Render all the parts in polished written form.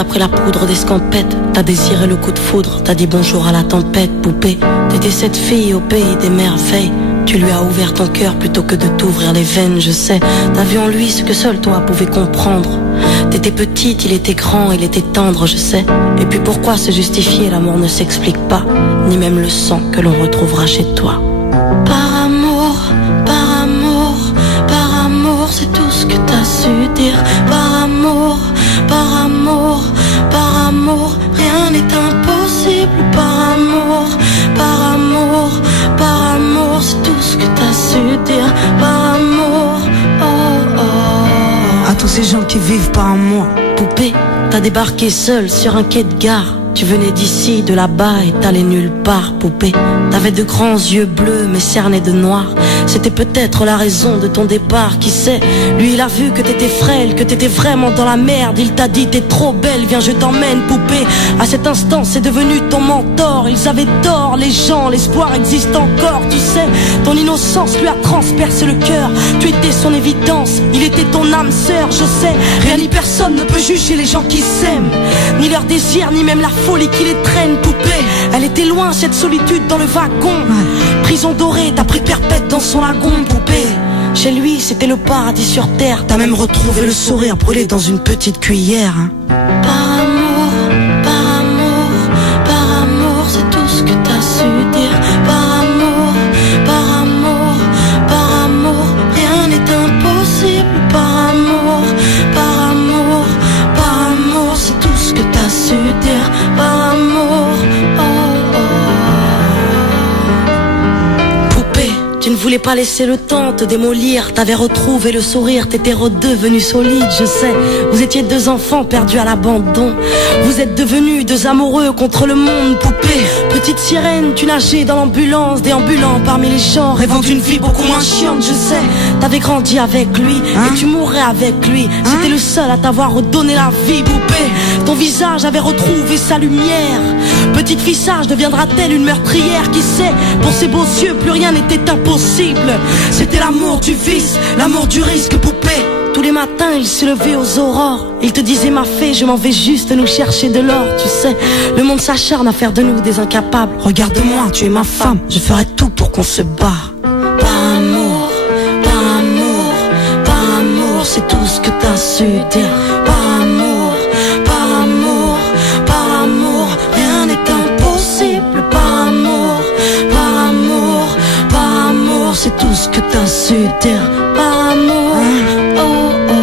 t'as pris la poudre d'escampette, t'as désiré le coup de foudre, t'as dit bonjour à la tempête, poupée. T'étais cette fille au pays des merveilles. Tu lui as ouvert ton cœur plutôt que de t'ouvrir les veines, je sais. T'as vu en lui ce que seul toi pouvais comprendre. T'étais petite, il était grand, il était tendre, je sais. Et puis pourquoi se justifier, l'amour ne s'explique pas, ni même le sang que l'on retrouvera chez toi. Par amour, par amour, par amour, c'est tout ce que t'as su dire. Par amour, par amour, par amour, rien n'est impossible. Par amour, par amour, par amour, c'est tout ce que t'as su dire. Par amour, oh oh. À tous ces gens qui vivent par amour. Poupée, t'as débarqué seule sur un quai de gare. Tu venais d'ici, de là-bas et t'allais nulle part, poupée. T'avais de grands yeux bleus mais cernés de noir. C'était peut-être la raison de ton départ, qui sait. Lui il a vu que t'étais frêle, que t'étais vraiment dans la merde. Il t'a dit t'es trop belle, viens je t'emmène, poupée. À cet instant c'est devenu ton mentor. Ils avaient tort les gens, l'espoir existe encore, tu sais. Ton innocence lui a transpercé le cœur. Tu étais son évidence, il était ton âme sœur, je sais. Rien ni personne ne peut juger les gens qui s'aiment, ni leur désir, ni même la folie qui les traîne, poupée. Elle était loin cette solitude dans le wagon. Prison dorée, t'as pris perpète dans son lagon, poupée. Chez lui c'était le paradis sur terre. T'as même retrouvé le sourire brûlé dans une petite cuillère, hein. Par amour, par amour, par amour, c'est tout ce que t'as su dire. Par amour, par amour, par amour, rien n'est impossible. Par amour, par amour, par amour, c'est tout ce que t'as su dire. Par amour, oh oh. Poupée, tu ne voulais pas laisser le temps te démolir. T'avais retrouvé le sourire, t'étais redevenu solide, je sais. Vous étiez deux enfants perdus à l'abandon. Vous êtes devenus deux amoureux contre le monde, poupée. Petite sirène, tu nageais dans l'ambulance, déambulant parmi les champs, rêvant d'une vie beaucoup moins chiante, je sais. T'avais grandi avec lui, et tu mourrais avec lui. C'était le seul à t'avoir redonné la vie, poupée. Ton visage avait retrouvé sa lumière. Petite fille sage deviendra-t-elle une meurtrière, qui sait? Pour ses beaux yeux plus rien n'était impossible. C'était l'amour du vice, l'amour du risque, poupée. Tous les matins il se levait aux aurores. Il te disait ma fée, je m'en vais juste nous chercher de l'or, tu sais. Le monde s'acharne à faire de nous des incapables. Regarde-moi, tu es ma femme, je ferai tout pour qu'on se barre. Par amour, par amour, par amour, c'est tout ce que t'as su dire. Par amour, par amour, par amour, rien n'est impossible. Par amour, par amour, par amour, c'est tout ce que t'as su dire. Par amour, oh oh.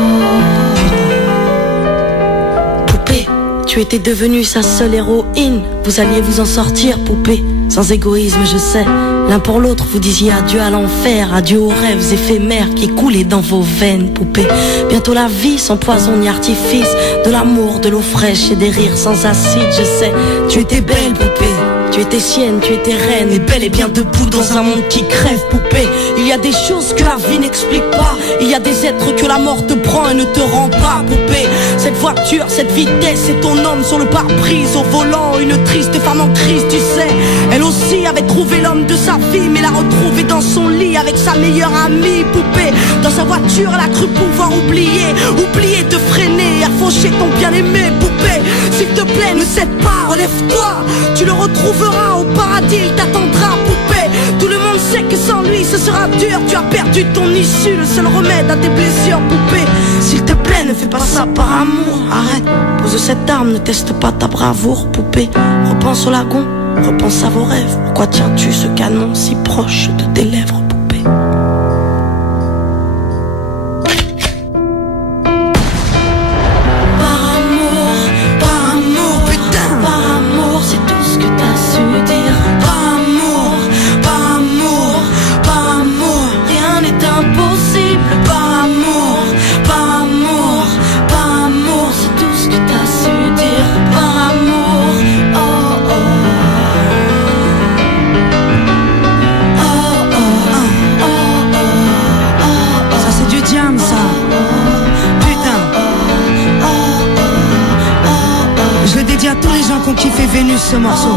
Poupée, tu étais devenue sa seule héroïne. Vous alliez vous en sortir, poupée, sans égoïsme, je sais. L'un pour l'autre, vous disiez adieu à l'enfer, adieu aux rêves éphémères qui coulaient dans vos veines, poupée. Bientôt la vie sans poison ni artifice, de l'amour, de l'eau fraîche et des rires sans acide, je sais. Tu étais belle, poupée. Tu étais sienne, tu étais reine, et belle et bien debout dans un monde qui crève, poupée. Il y a des choses que la vie n'explique pas. Il y a des êtres que la mort te prend et ne te rend pas, poupée. Cette voiture, cette vitesse, c'est ton homme sur le pare-brise au volant. Une triste femme en crise, tu sais. Elle aussi avait trouvé l'homme de sa vie, mais l'a retrouvé dans son lit avec sa meilleure amie, poupée. Dans sa voiture, elle a cru pouvoir oublier de freiner, à faucher ton bien-aimé, poupée. S'il te plaît, ne cède pas, relève-toi. Tu le retrouveras au paradis, il t'attendra, poupée. Tout le monde sait que sans lui ce sera dur. Tu as perdu ton issue, le seul remède à tes blessures, poupée. S'il te plaît, ne fais pas ça par amour. Arrête, pose cette arme, ne teste pas ta bravoure, poupée. Repense au lagon, repense à vos rêves. Pourquoi tiens-tu ce canon si proche de tes lèvres, poupée? Je le dédie à tous les gens qui ont kiffé Vénus, ce morceau.